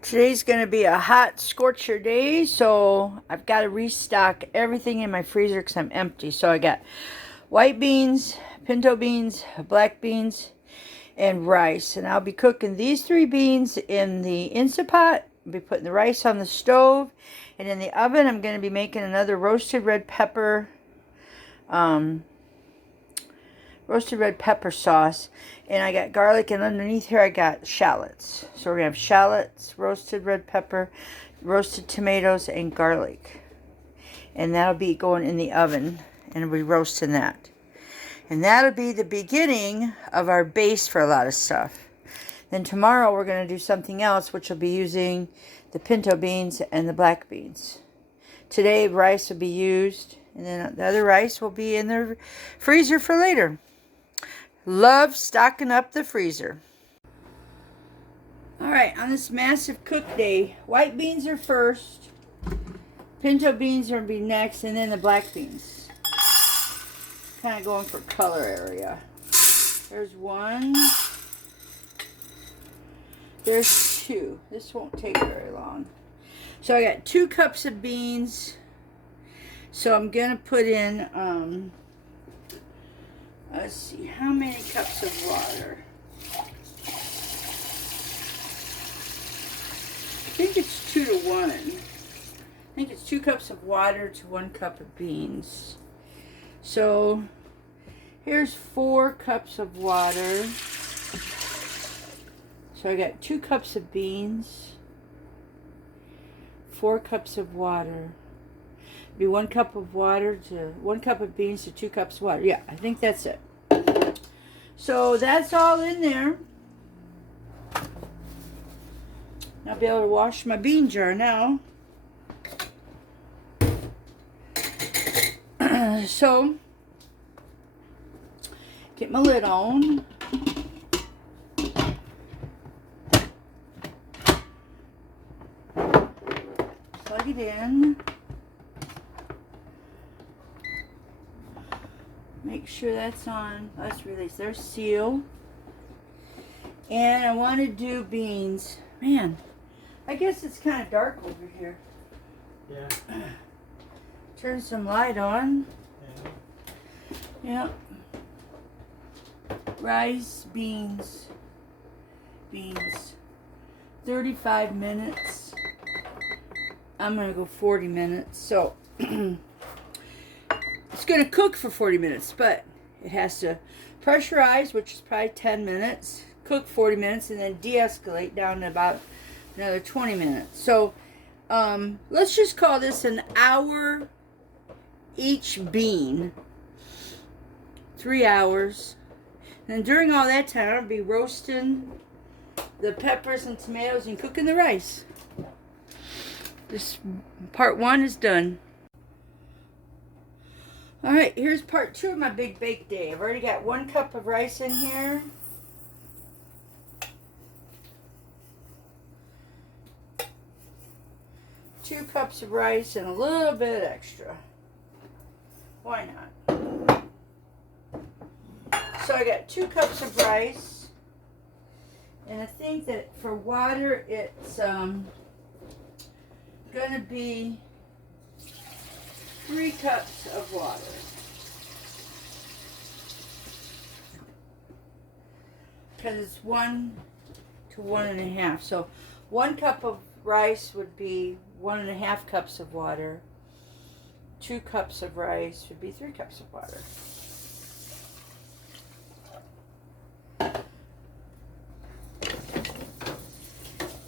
Today's going to be a hot scorcher day, so I've got to restock everything in my freezer because I'm empty. So I got white beans, pinto beans, black beans, and rice. And I'll be cooking these three beans in the Instant Pot. I'll be putting the rice on the stove. And in the oven, I'm going to be making another roasted red pepper sauce, and I got garlic, and underneath here I got shallots. So we're gonna have shallots, roasted red pepper, roasted tomatoes, and garlic, and that'll be going in the oven, and we'll be roasting that, and that'll be the beginning of our base for a lot of stuff. Then tomorrow we're gonna do something else, which will be using the pinto beans and the black beans. Today rice will be used, and then the other rice will be in the freezer for later. Love stocking up the freezer. Alright, on this massive cook day, white beans are first, pinto beans are going to be next, and then the black beans. Kind of going for color area. There's one. There's two. This won't take very long. So I got 2 cups of beans. So I'm going to put in, let's see, how many cups of water? I think it's 2 to 1. I think it's 2 cups of water to 1 cup of beans. So here's 4 cups of water. So I got 2 cups of beans, 4 cups of water. Be 1 cup of water to 1 cup of beans to 2 cups of water. Yeah, I think that's it. So that's all in there. I'll be able to wash my bean jar now. So get my lid on. Plug it in. Make sure that's on. Let's release their seal. And I want to do beans. Man, I guess it's kind of dark over here. Yeah. Turn some light on. Yeah. Yep. Rice, beans. 35 minutes. I'm going to go 40 minutes. So it's going to cook for 40 minutes, but it has to pressurize, which is probably 10 minutes, cook 40 minutes, and then de-escalate down to about another 20 minutes. So let's just call this an hour each bean, 3 hours. And during all that time, I'll be roasting the peppers and tomatoes and cooking the rice. This part 1 is done. Alright, here's part 2 of my big bake day. I've already got 1 cup of rice in here. Two cups of rice and a little bit extra. Why not? So I got 2 cups of rice. And I think that for water, it's going to be 3 cups of water. Because it's 1 to 1.5. So 1 cup of rice would be 1.5 cups of water. 2 cups of rice would be 3 cups of water.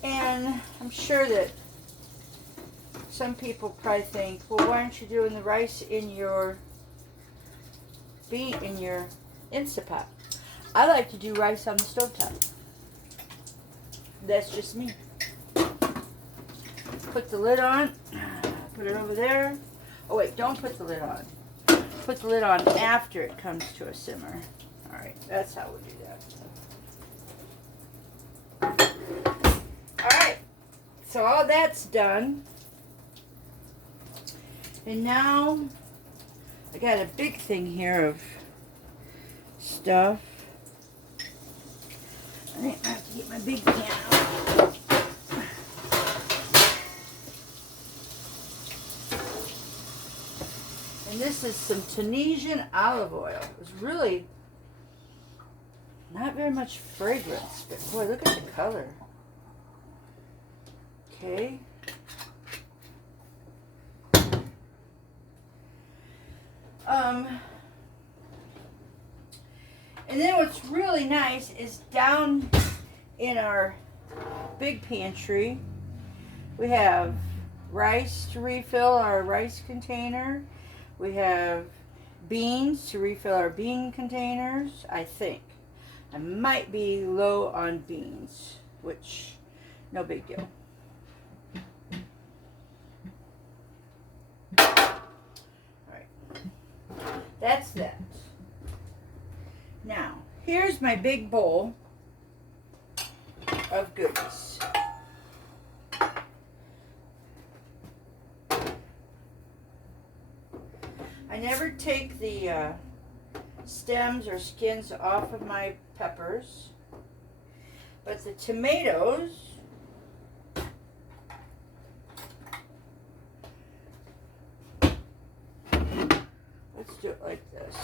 And I'm sure that some people probably think, well, why aren't you doing the rice in your Instant Pot? I like to do rice on the stovetop. That's just me. Put the lid on. Put it over there. Oh wait, don't put the lid on. Put the lid on after it comes to a simmer. Alright, that's how we do that. Alright, so all that's done. And now I got a big thing here of stuff. I think I have to get my big pan out. this is some Tunisian olive oil. It's really not very much fragrance, but boy, look at the color. Okay. And then what's really nice is down in our big pantry, we have rice to refill our rice container. We have beans to refill our bean containers, I think. I might be low on beans, which, no big deal. Alright, that's that. Now, here's my big bowl of goodies. I never take the stems or skins off of my peppers, but the tomatoes, let's do it like this.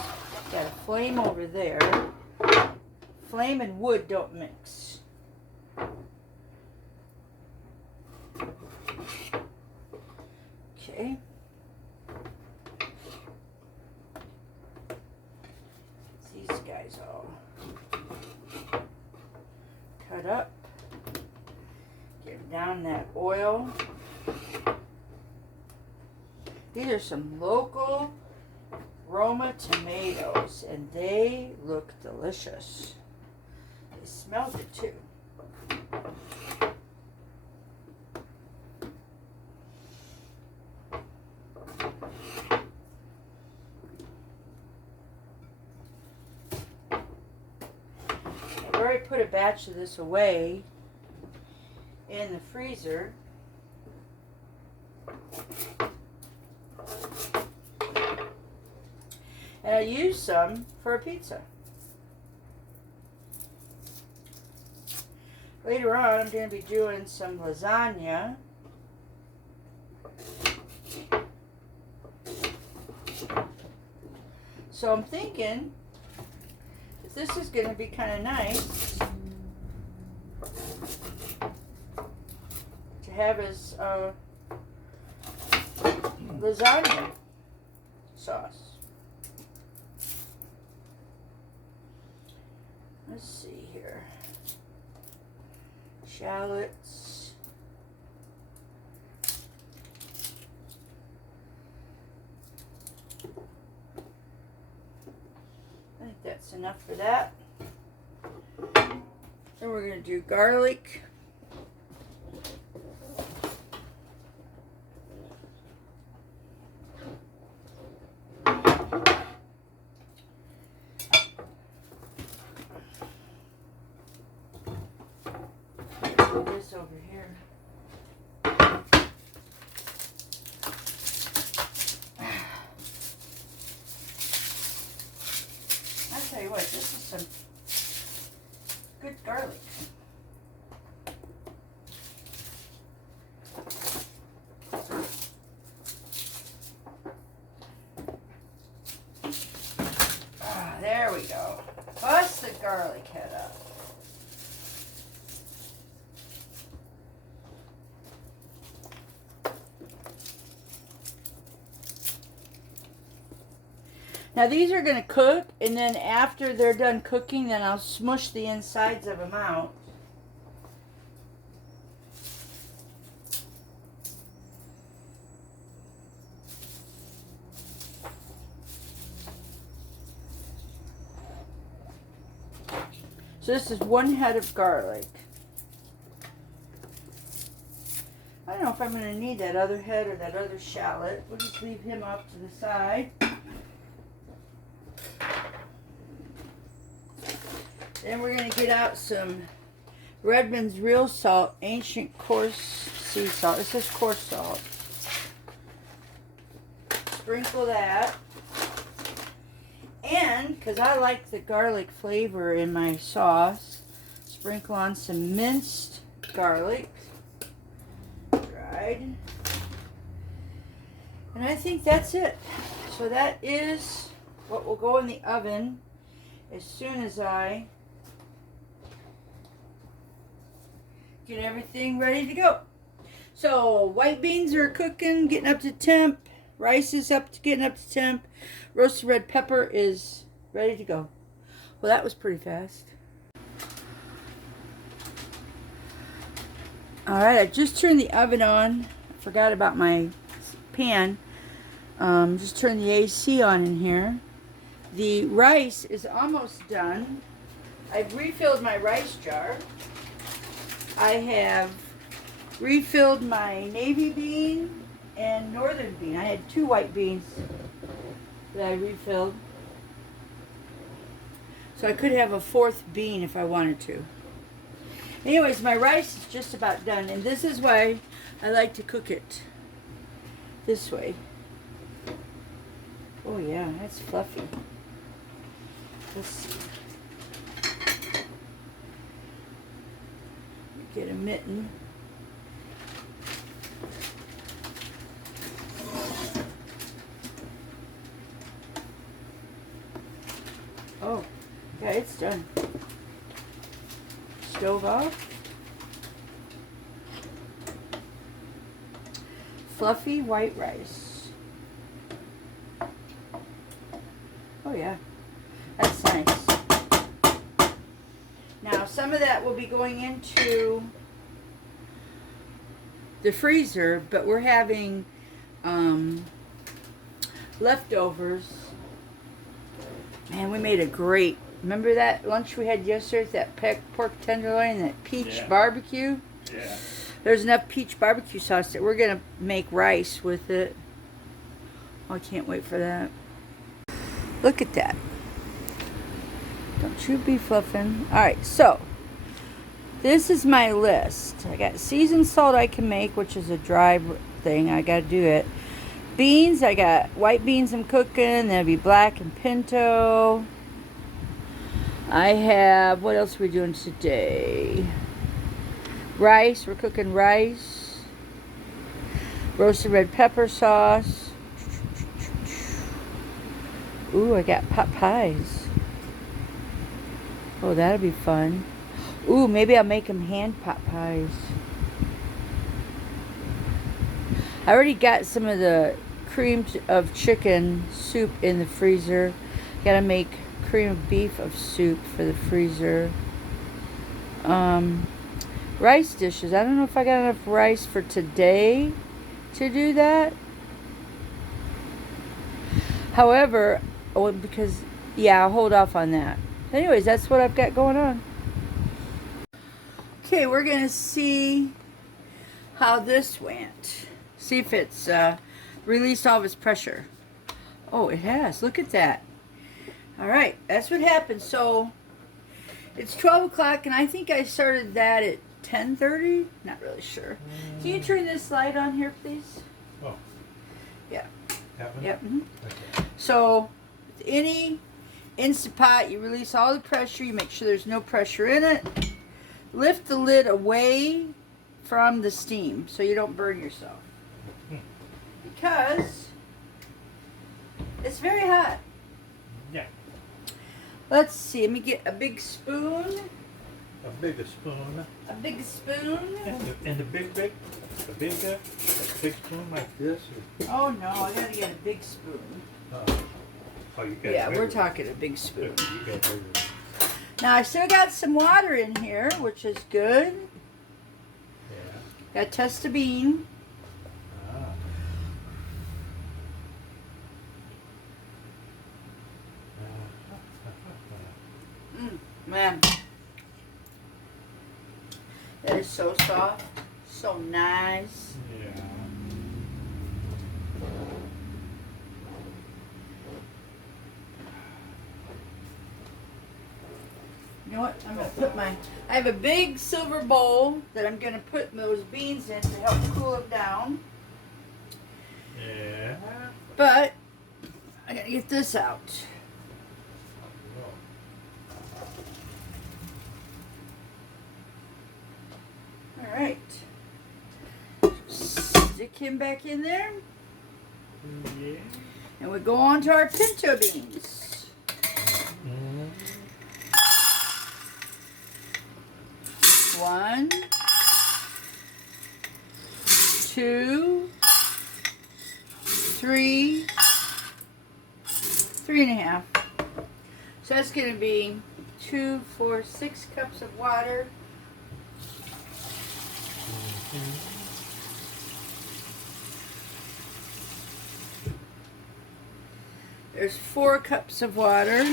Got a flame over there. Flame and wood don't mix. Okay. These guys all cut up. Get down that oil. These are some local Roma tomatoes, and they look delicious. They smell good too. I've already put a batch of this away in the freezer. And I use some for a pizza. Later on, I'm going to be doing some lasagna. So I'm thinking, if this is going to be kind of nice to have as lasagna sauce. Let's see here. Shallots. I think that's enough for that. Then we're going to do garlic. This over here. I'll tell you what, this is some good garlic. There we go. Bust the garlic head up. Now these are going to cook, and then after they're done cooking, then I'll smush the insides of them out. So this is one head of garlic. I don't know if I'm going to need that other head or that other shallot. We'll just leave him off to the side. Then we're going to get out some Redmond's Real Salt, Ancient Coarse Sea Salt. This is coarse salt. Sprinkle that. And, because I like the garlic flavor in my sauce, sprinkle on some minced garlic. Dried. And I think that's it. so that is what will go in the oven as soon as I get everything ready to go. So white beans are cooking, getting up to temp. Rice is getting up to temp. Roasted red pepper is ready to go. Well, that was pretty fast. All right, I just turned the oven on. I forgot about my pan. Just turned the AC on in here. The rice is almost done. I've refilled my rice jar. I have refilled my navy bean and northern bean. I had 2 white beans that I refilled. So I could have a 4th bean if I wanted to. Anyways, my rice is just about done, and this is why I like to cook it this way. Oh yeah, that's fluffy. Let's see. Get a mitten. Oh, yeah, it's done. Stove off. Fluffy white rice. Oh yeah, that's nice. Now some of that will be going into the freezer, but we're having leftovers. Man, we made a great, remember that lunch we had yesterday, that pork tenderloin, that peach barbecue? Yeah. There's enough peach barbecue sauce that we're going to make rice with it. Oh, I can't wait for that. Look at that. Don't you be fluffing. Alright, so this is my list. I got seasoned salt I can make, which is a dry thing. I got to do it. Beans, I got white beans I'm cooking. That'll be black and pinto. I have, what else are we doing today? Rice, we're cooking rice. Roasted red pepper sauce. Ooh, I got pot pies. Oh, that'll be fun. Ooh, maybe I'll make them hand pot pies. I already got some of the cream of chicken soup in the freezer. Gotta make cream of beef of soup for the freezer. Rice dishes. I don't know if I got enough rice for today to do that. However, because, yeah, I'll hold off on that. Anyways, that's what I've got going on. Okay, we're going to see how this went. See if it's released all of its pressure. Oh, it has. Look at that. All right, that's what happened. So it's 12 o'clock, and I think I started that at 10:30. Not really sure. Can you turn this light on here, please? Oh. Yeah. Happened? Yep. Mm-hmm. Okay. So with any Instant Pot, you release all the pressure. You make sure there's no pressure in it. Lift the lid away from the steam so you don't burn yourself. Because it's very hot. Yeah. Let's see. Let me get a big spoon. A bigger spoon. A big spoon. And the big spoon like this. Oh no, I gotta get a big spoon. Oh, you got Yeah, bigger. we're talking a big spoon. You got bigger. Now I still got some water in here, which is good. Yeah. Got to test the bean. Ah. Man, that is so soft, so nice. Yeah. You know what? I'm gonna put I have a big silver bowl that I'm gonna put those beans in to help cool them down. Yeah. But I gotta get this out. All right. Stick him back in there. Yeah. And we go on to our pinto beans. Mm. 1, 2, 3, 3.5. So that's going to be 2, 4, 6 cups of water. There's 4 cups of water.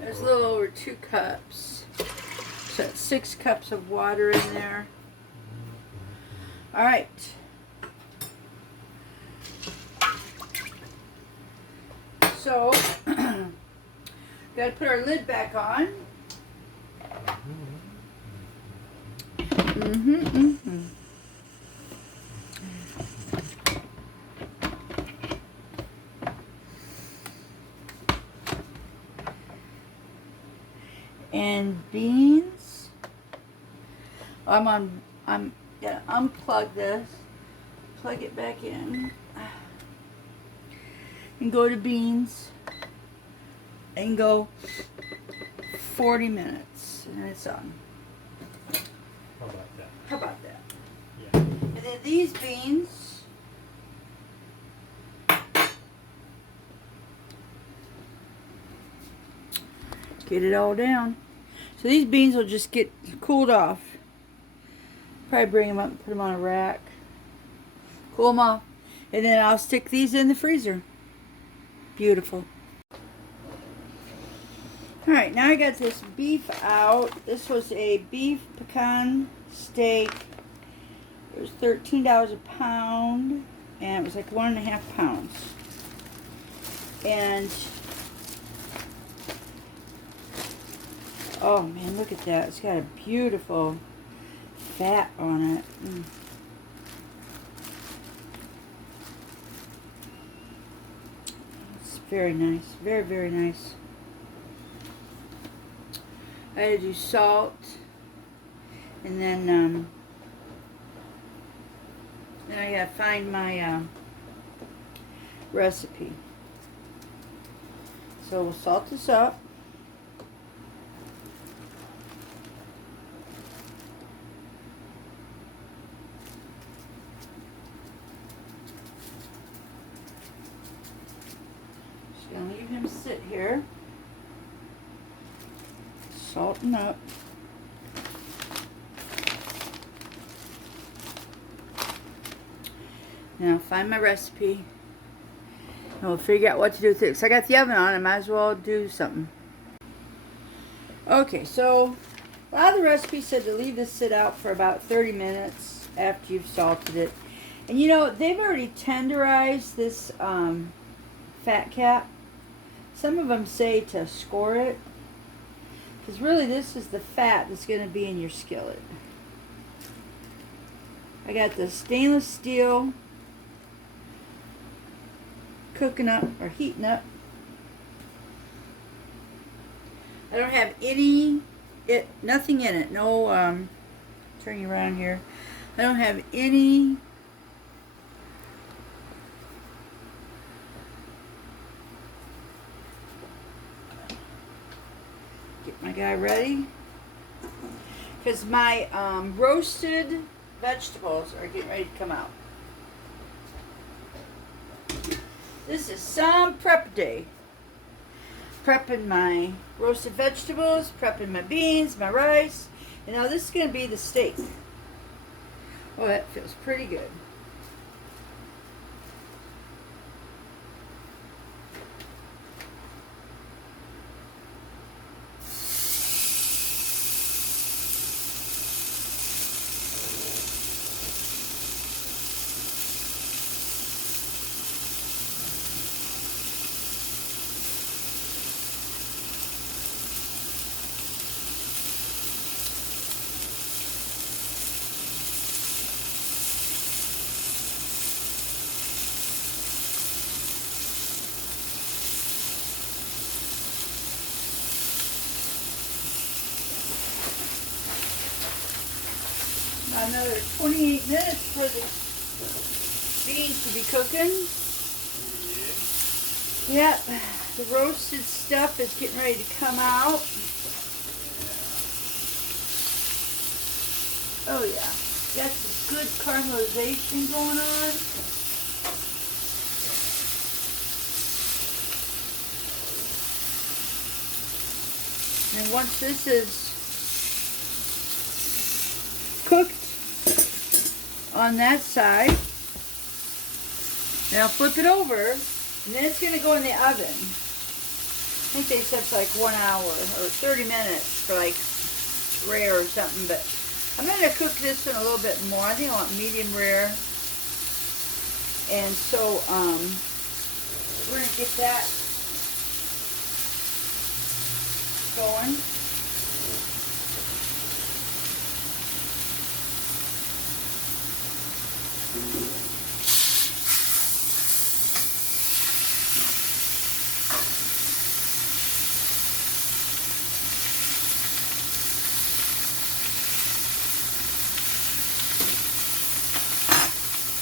There's a little over 2 cups. So that's 6 cups of water in there. All right. So, gotta put our lid back on. And beans. I'm gonna unplug this, plug it back in, and go to beans, and go 40 minutes, and it's on. How about that? How about that? Yeah. And then these beans, get it all down. So these beans will just get cooled off. Probably bring them up and put them on a rack. Cool them off. And then I'll stick these in the freezer. Beautiful. Alright, now I got this beef out. This was a beef pecan steak. It was $13 a pound. And it was like 1.5 pounds. And oh man, look at that. It's got a beautiful fat on it. It's very nice. Very, very nice. I had to do salt. And then I gotta find my recipe. So we'll salt this up. Gonna leave him sit here, salting up. Now find my recipe, and we'll figure out what to do with it. So I got the oven on, I might as well do something. Okay, so a lot of the recipes said to leave this sit out for about 30 minutes after you've salted it. And you know, they've already tenderized this fat cap. Some of them say to score it, because really this is the fat that's going to be in your skillet. I got the stainless steel cooking up or heating up. I don't have nothing in it. No, turn you around here. I don't have any get my guy ready, because my roasted vegetables are getting ready to come out. This is some prep day. Prepping my roasted vegetables, prepping my beans, my rice, and now this is going to be the steak. Oh, that feels pretty good. another 28 minutes for the beans to be cooking. Yep, the roasted stuff is getting ready to come out. Oh yeah, got some good caramelization going on. And once this is cooked on that side, then I'll flip it over, and then it's going to go in the oven. I think they said it's like 1 hour or 30 minutes for like rare or something, but I'm going to cook this one a little bit more. I think I want medium rare. And so we're going to get that going.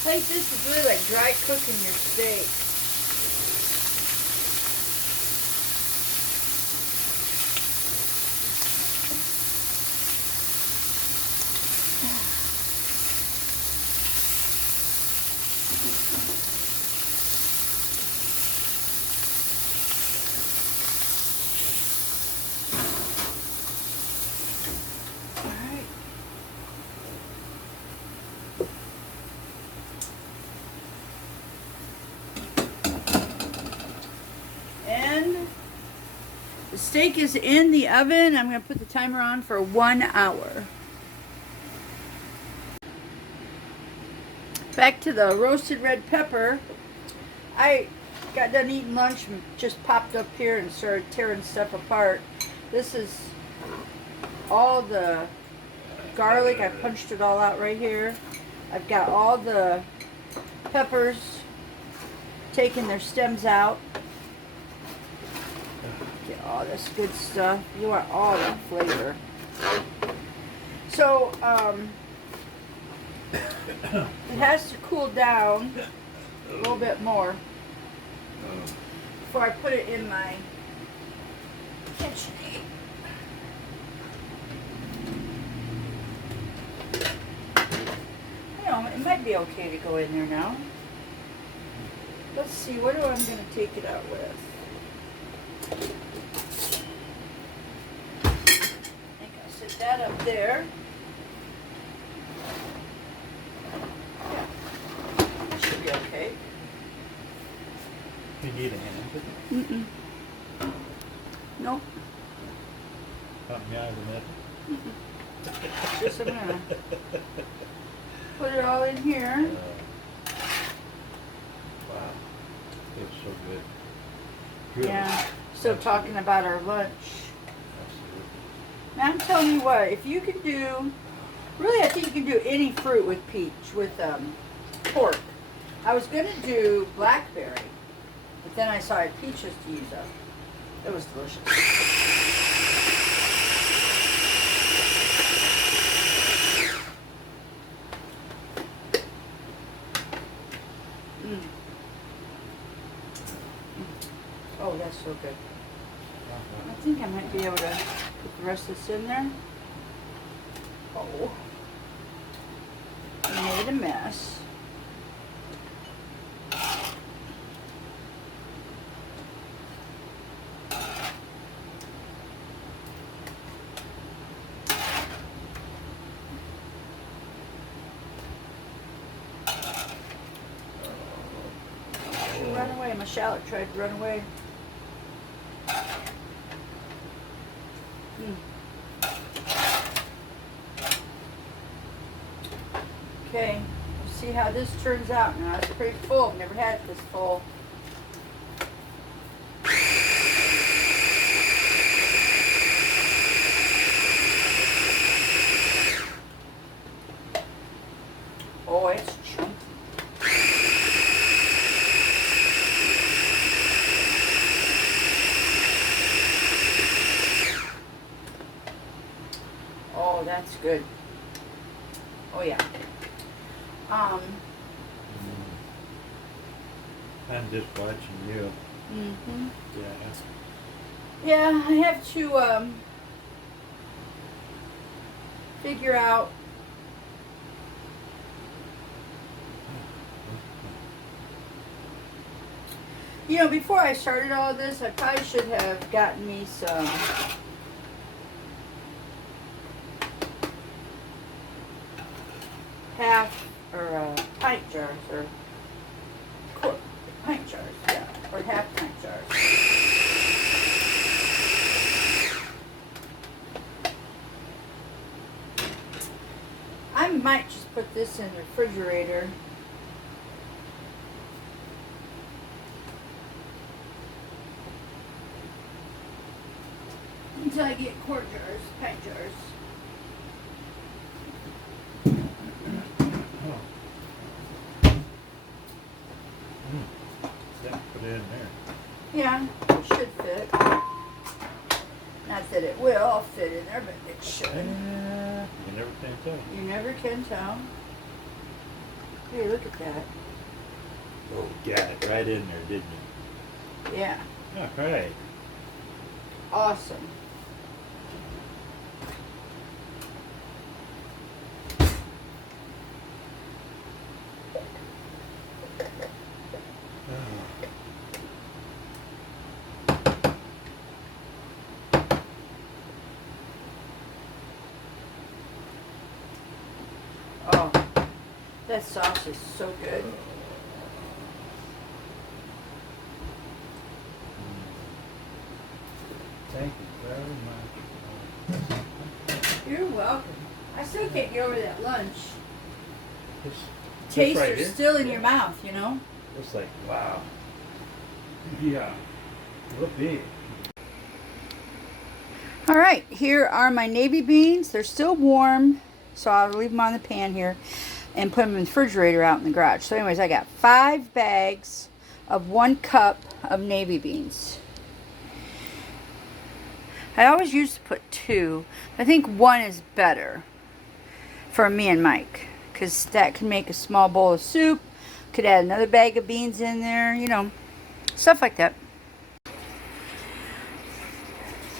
I think this is really like dry cooking your steak. The steak is in the oven. I'm going to put the timer on for 1 hour. Back to the roasted red pepper. I got done eating lunch and just popped up here and started tearing stuff apart. This is all the garlic. I punched it all out right here. I've got all the peppers taking their stems out. Get all this good stuff. You want all that flavor. So, it has to cool down a little bit more before I put it in my KitchenAid. You know, it might be okay to go in there now. Let's see, what am I going to take it out with? I think I'll set that up there. Yeah, that should be okay. You need a hand with it? Mm-mm. Nope. Something out of the middle? Just I'm gonna put it all in here. Wow. It's so good. Really. Yeah. Still talking about our lunch. Absolutely. Now I'm telling you what, if you can do, really I think you can do any fruit with peach, with pork. I was gonna do blackberry, but then I saw I had peaches to use up. It was delicious. Oh, that's so good. I think I might be able to put the rest of this in there. Oh. I made a mess. Run away. My shallot tried to run away. Okay, we'll see how this turns out now. It's pretty full. I've never had it this full. Oh, it's chunky. Oh, that's good. Oh yeah. I'm just watching you. Mm-hmm. Yeah. Yeah, I have to figure out. You know, before I started all this, I probably should have gotten me some half or pint jars or pint jars, yeah, or half pint jars. I might just put this in the refrigerator. Until I get quart jars, pint jars. Yeah, put it in there. Yeah, it should fit. Not that it will fit in there, but it should. You never can tell. You never can tell. Hey, look at that. Oh, got it right in there, didn't you? Yeah. All right. Awesome. Oh, that sauce is so good. Thank you very much. You're welcome. I still can't get over that lunch. This Taste right are here? still in your mouth, you know? It's like, wow. Yeah. Look big. All right, here are my navy beans. They're still warm, so I'll leave them on the pan here and put them in the refrigerator out in the garage. So anyways, I got 5 bags of 1 cup of navy beans. I always used to put 2. I think 1 is better for me and Mike, because that can make a small bowl of soup. Could add another bag of beans in there, you know, stuff like that.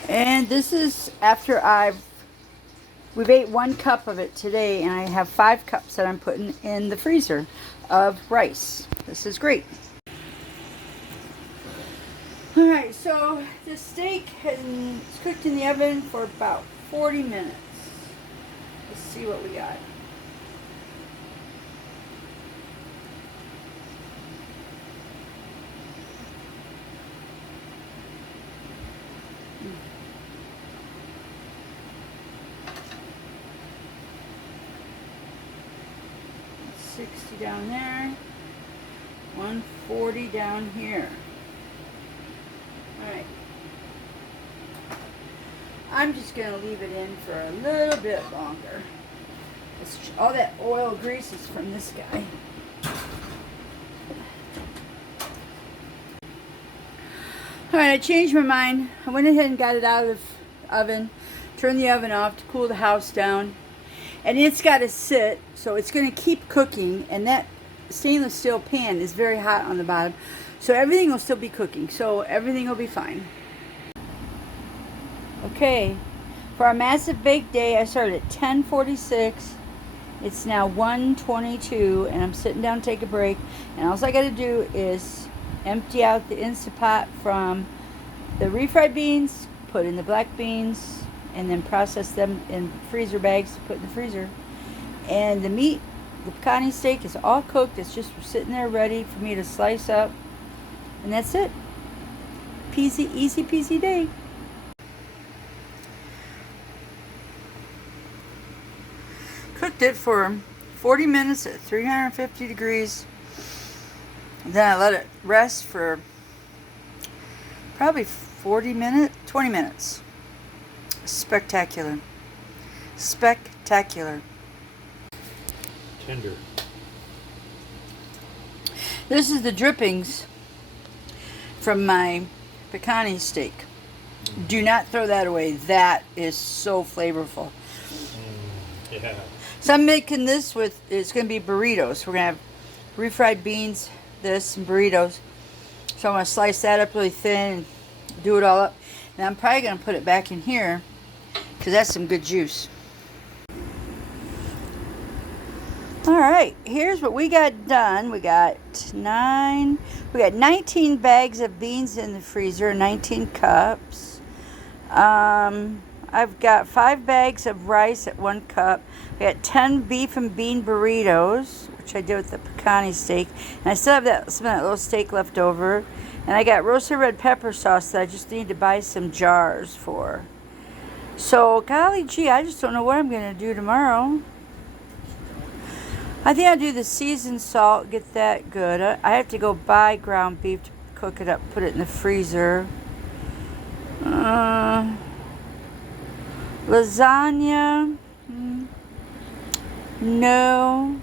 And this is after we've ate 1 cup of it today, and I have 5 cups that I'm putting in the freezer of rice. This is great. All right, so the steak is cooked in the oven for about 40 minutes. Let's see what we got. Mm. 60 down there, 140 down here. Alright. I'm just going to leave it in for a little bit longer. All that oil grease is from this guy. Alright, I changed my mind. I went ahead and got it out of the oven. Turned the oven off to cool the house down. And it's got to sit, so it's going to keep cooking. And that stainless steel pan is very hot on the bottom. So everything will still be cooking. So everything will be fine. Okay, for our massive bake day, I started at 10:46. It's now 1:22, and I'm sitting down to take a break. And all I got to do is empty out the Instant Pot from the refried beans, put in the black beans, and then process them in freezer bags to put in the freezer. And the meat, the pecani steak, is all cooked. It's just sitting there ready for me to slice up. And that's it. Peasy, easy peasy day. Cooked it for 40 minutes at 350 degrees. Then I let it rest for probably 20 minutes. Spectacular. Spectacular. Tender. This is the drippings from my pecani steak. Do not throw that away. That is so flavorful. Yeah. So I'm making this with, it's going to be burritos. We're going to have refried beans, this, and burritos. So I'm going to slice that up really thin and do it all up. And I'm probably going to put it back in here because that's some good juice. Alright, here's what we got done. We got 19 bags of beans in the freezer, 19 cups. I've got 5 bags of rice at 1 cup. I got 10 beef and bean burritos, which I did with the pecani steak. And I still have some of that little steak left over. And I got roasted red pepper sauce that I just need to buy some jars for. So, golly gee, I just don't know what I'm going to do tomorrow. I think I'll do the seasoned salt, get that good. I have to go buy ground beef to cook it up, put it in the freezer. Lasagna? No.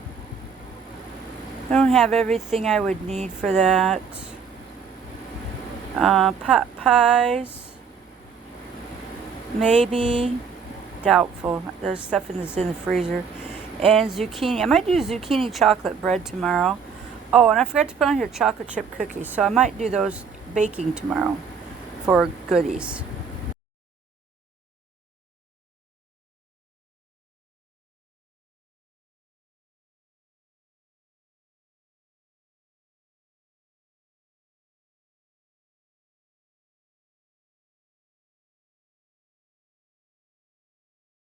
I don't have everything I would need for that. Pot pies? Maybe. Doubtful. There's stuff in the freezer. And zucchini. I might do zucchini chocolate bread tomorrow. Oh, and I forgot to put on here chocolate chip cookies. So I might do those baking tomorrow for goodies.